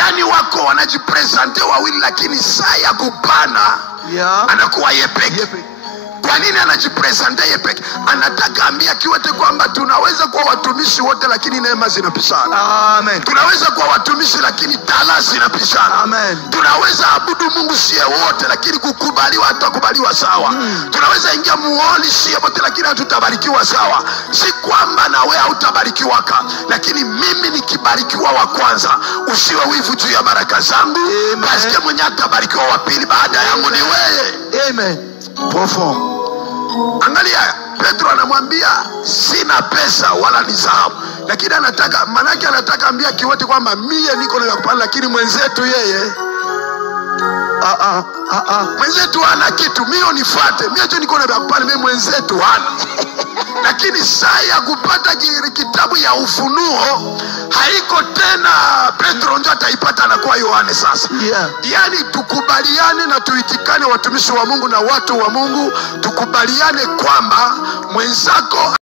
Yani wako wanajipresente wawili lakini saa ya kupana anakuwa yepeke. Kwa nini anajipresente yepeke? Anataka ambia kiwete kwamba tunaweza kuwa watumishi wote lakini neema zinapishana. Amen. Tunaweza kuwa watumishi lakini talanta zinapishana. Amen. Tunaweza abudu Mungu sie wote lakini kukubaliwa hatukubaliwa sawa. Tunaweza ingia muoni sie wote lakini hatutabarikiwa sawa. Si kwamba na wewe hautabarikiwa lakini mimi nikibarikiwa wa kwanza, usiwe wivu juu ya baraka zangu. Basi mwenye atabarikiwa wa pili baada yangu ni wewe. Amen. Perform. Angalia, Petro anamwambia sina pesa wala ni dhahabu, lakini anataka, manake anataka ambia kiwete kwamba mie niko na kupanda lakini mwenzetu yeye mwenzetu hana kitu, mimi unifuate, mimi tu niko na kupanda, mimi mwenzetu hana. Lakini saa ya kupata kitabu ya Ufunuo haiko tena Petro ndio ataipata, anakuwa Yohane sasa. Yani tukubaliane na tuitikane, watumishi wa Mungu na watu wa Mungu, tukubaliane kwamba mwenzako